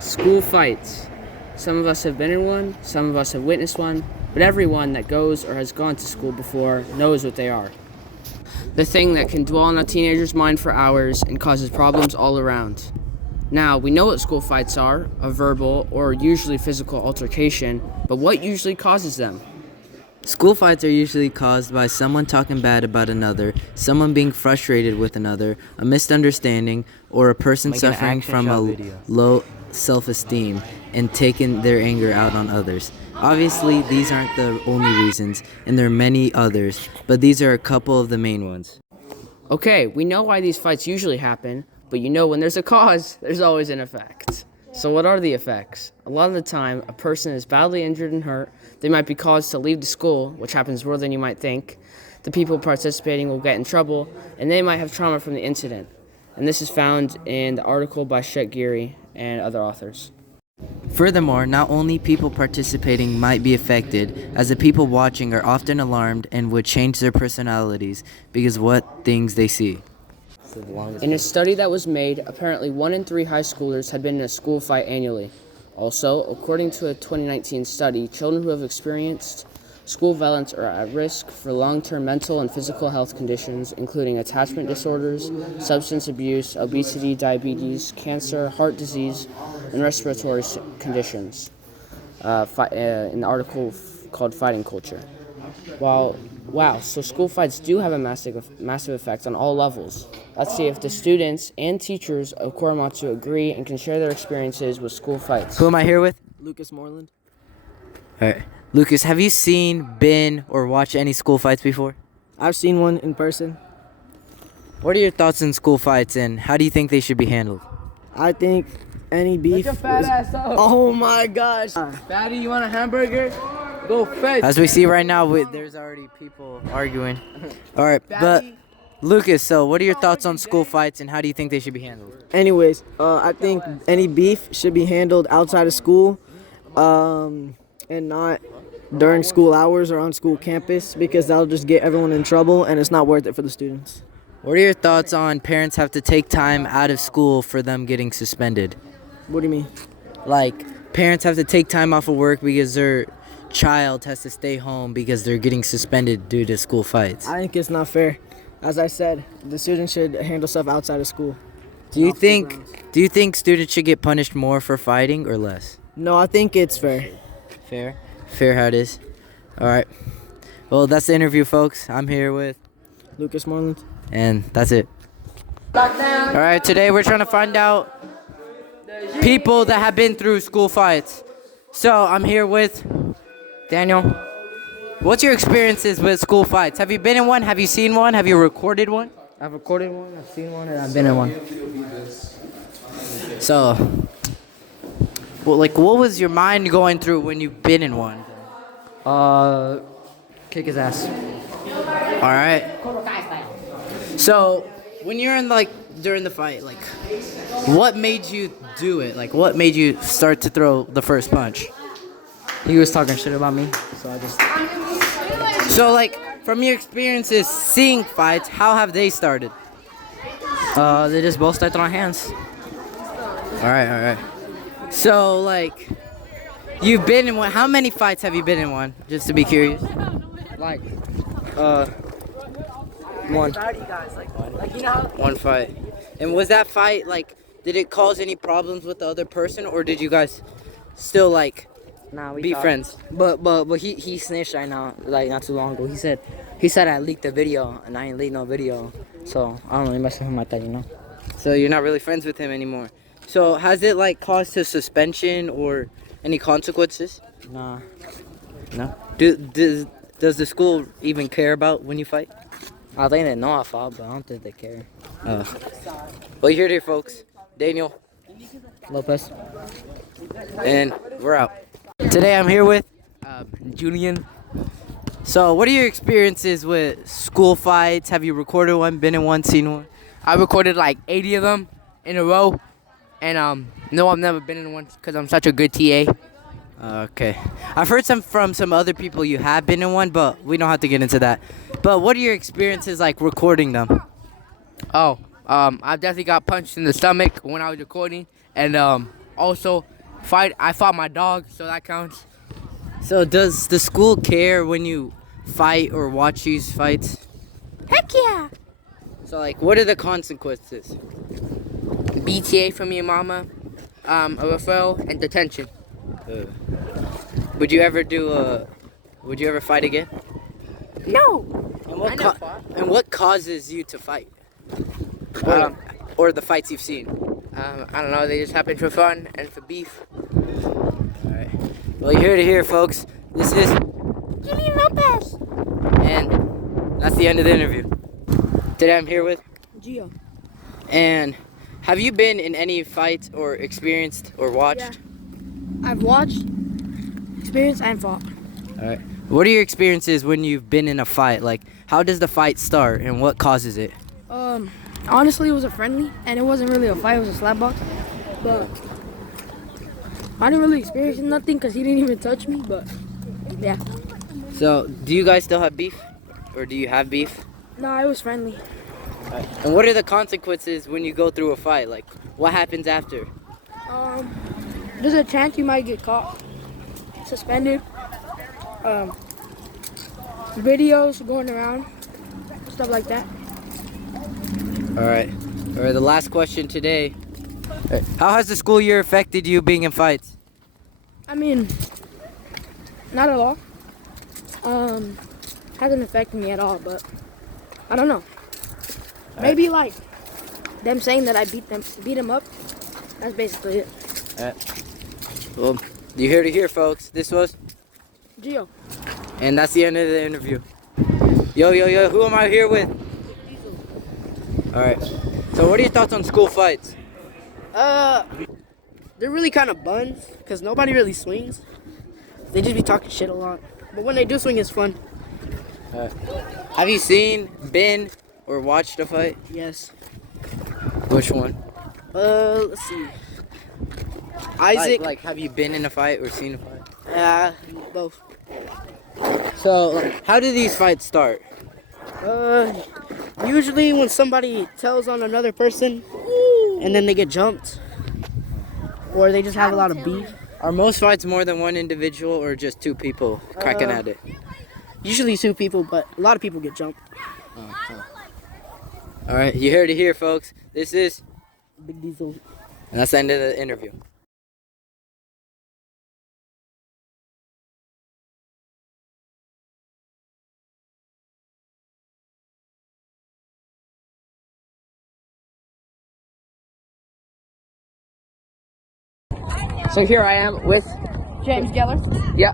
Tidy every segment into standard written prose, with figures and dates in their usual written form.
School fights. Some of us have been in one, some of us have witnessed one, but everyone that goes or has gone to school before knows what they are. The thing that can dwell in a teenager's mind for hours and causes problems all around. Now, we know what school fights are, a verbal or usually physical altercation, but what usually causes them? School fights are usually caused by someone talking bad about another, someone being frustrated with another, a misunderstanding, or a person suffering from a low self-esteem and taking their anger out on others. Obviously, these aren't the only reasons, and there are many others, but these are a couple of the main ones. Okay, we know why these fights usually happen, but when there's a cause, there's always an effect. So what are the effects? A lot of the time, a person is badly injured and hurt. They might be caused to leave the school, which happens more than you might think. The people participating will get in trouble, and they might have trauma from the incident. And this is found in the article by Shet Geary and other authors. Furthermore, not only people participating might be affected, as the people watching are often alarmed and would change their personalities because of what things they see. In a study that was made, apparently 1 in 3 high schoolers had been in a school fight annually. Also, according to a 2019 study, children who have experienced school violence are at risk for long-term mental and physical health conditions, including attachment disorders, substance abuse, obesity, diabetes, cancer, heart disease, and respiratory conditions, in the article called Fighting Culture. So school fights do have a massive effect on all levels. Let's see if the students and teachers of Korematsu agree and can share their experiences with school fights. Who am I here with? Lucas Moreland. All right. Lucas, have you been, or watched any school fights before? I've seen one in person. What are your thoughts on school fights, and how do you think they should be handled? I think any beef. Get your fat ass up. Oh my gosh. Fatty, you want a hamburger? Go fetch. As we see right now, there's already people arguing. All right, but Lucas, so what are your thoughts on school fights, and how do you think they should be handled? Anyways, I think any beef should be handled outside of school, and not during school hours or on school campus, because that'll just get everyone in trouble, and it's not worth it for the students. What are your thoughts on parents have to take time out of school for them getting suspended? What do you mean? Like, parents have to take time off of work because their child has to stay home because they're getting suspended due to school fights. I think it's not fair. As I said, the students should handle stuff outside of school. Do you think students should get punished more for fighting or less? No, I think it's fair. Fair how it is. All right. Well, that's the interview, folks. I'm here with, Lucas Moreland. and that's it. All right, today we're trying to find out people that have been through school fights. So I'm here with Daniel. What's your experiences with school fights? Have you been in one? Have you seen one? Have you recorded one? I've recorded one, I've seen one, and I've been in one. So, what was your mind going through when you've been in one? Kick his ass. All right. So, when you're during the fight, what made you do it? What made you start to throw the first punch? He was talking shit about me, so I just... So, from your experiences seeing fights, how have they started? They just both start throwing hands. All right. So, you've been in one. How many fights have you been in one? Just to be curious. One. One fight. And was that fight, did it cause any problems with the other person, or did you guys still, Nah, we be talked. friends? But he snitched right now, not too long ago. He said I leaked the video, and I ain't leaked no video. So I don't really mess with him like that, So you're not really friends with him anymore. So has it, caused his suspension or any consequences? Nah. No. Does the school even care about when you fight? I think they know I fought, but I don't think they care. Well, you heard it, folks. Daniel, Lopez. and we're out. Today I'm here with Julian. So, what are your experiences with school fights? Have you recorded one, been in one, seen one? I recorded 80 of them in a row, and no, I've never been in one because I'm such a good TA. Okay. I've heard from some other people you have been in one, but we don't have to get into that. But what are your experiences like recording them? I've definitely got punched in the stomach when I was recording, and Also, I fought my dog, so that counts. So does the school care when you fight or watch these fights? Heck yeah! So like, what are the consequences? BTA from your mama, a referral, and detention. Would you ever fight again? No! And I never fought. and what causes you to fight? Or the fights you've seen? I don't know, they just happen for fun and for beef. Alright. Well, you're here to hear, folks. This is Julian Lopez! And that's the end of the interview. Today I'm here with Gio. And have you been in any fights or experienced or watched? Yeah. I've watched, experienced, and fought. Alright. What are your experiences when you've been in a fight? Like, how does the fight start and what causes it? Honestly, it was a friendly, and it wasn't really a fight. It was a slap box. But I didn't really experience nothing because he didn't even touch me. But yeah. So, do you guys still have beef? Or do you have beef? No, it was friendly. And what are the consequences when you go through a fight? Like, what happens after? There's a chance you might get caught, suspended. Videos going around, stuff like that. Alright. The last question today. How has the school year affected you being in fights? I mean, not at all. Hasn't affected me at all, but I don't know. Maybe like them saying that I beat them up. That's basically it. Well, you hear to hear, folks. This was Gio. And that's the end of the interview. Yo, who am I here with? Alright. So what are your thoughts on school fights? They're really kind of buns because nobody really swings. They just be talking shit a lot. But when they do swing, it's fun. Have you seen, been, or watched a fight? Yes. Which one? Let's see. Isaac. Like, have you been in a fight or seen a fight? Both. So, how do these fights start? Usually when somebody tells on another person and then they get jumped. Or they just have a lot of beef. Are most fights more than one individual or just two people cracking at it? Usually two people, but a lot of people get jumped. Alright, you heard it here, folks. This is Big Diesel. And that's the end of the interview. So here I am with James Geller. yeah.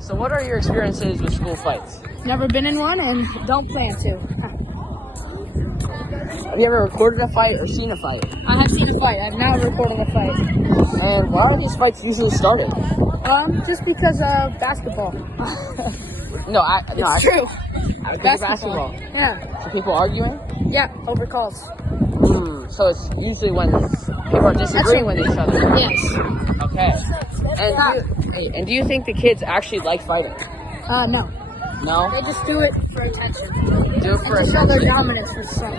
So what are your experiences with school fights? Never been in one and don't plan to. Have you ever recorded a fight or seen a fight? I have seen a fight. I've now recorded a fight. And why are these fights usually started? Just because of basketball. It's True. Basketball. Yeah. So people arguing? Yeah. Over calls. So it's usually when people are disagreeing with each other. Yes. Okay. And do you think the kids actually like fighting? No. No? They just do it for attention. Do it for To show their attention. dominance for some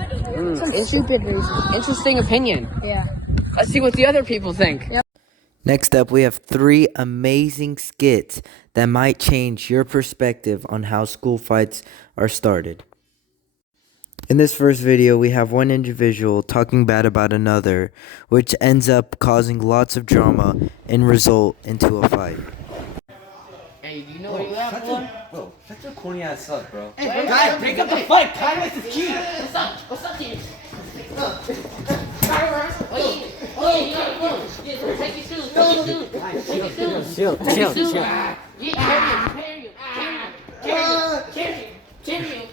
stupid reason. Interesting opinion. Yeah. Let's see what the other people think. Next up, we have 3 amazing skits that might change your perspective on how school fights are started. In this first video, we have one individual talking bad about another, which ends up causing lots of drama and result into a fight. Hey, do you know where you at, boy? Bro, shut your corny ass up, bro. Hey, bro, guys, break up the fight. Climax is key. What's up, kids? Take your shoes. Carry him.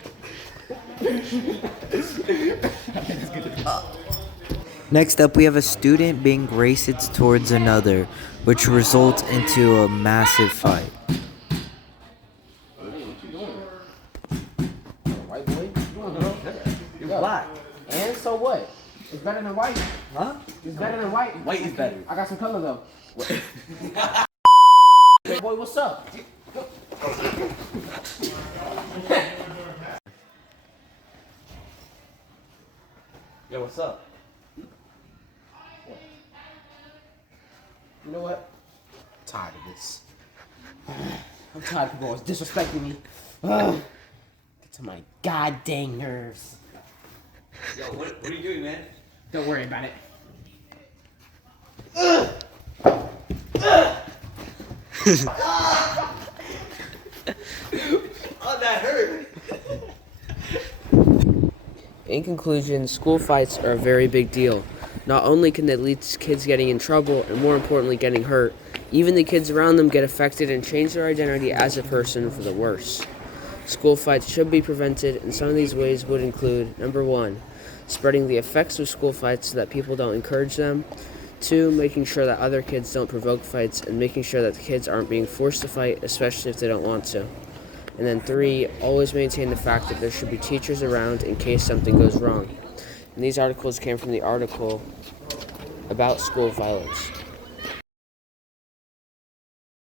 Next up, we have a student being racist towards another, which results into a massive fight. White boy? You're black. And so what? It's better than white. Huh? It's better than white. White is better. I got some color though. Hey boy, what's up? Yo, what's up? You know what? I'm tired of this. I'm tired of people always disrespecting me. Get to my goddamn nerves. Yo, what are you doing, man? Don't worry about it. Oh, that hurt. In conclusion, school fights are a very big deal. Not only can they lead to kids getting in trouble, and more importantly, getting hurt, even the kids around them get affected and change their identity as a person for the worse. School fights should be prevented, and some of these ways would include, number 1, spreading the effects of school fights so that people don't encourage them. 2, making sure that other kids don't provoke fights, and making sure that the kids aren't being forced to fight, especially if they don't want to. And then 3, always maintain the fact that there should be teachers around in case something goes wrong. And these articles came from the article about school violence.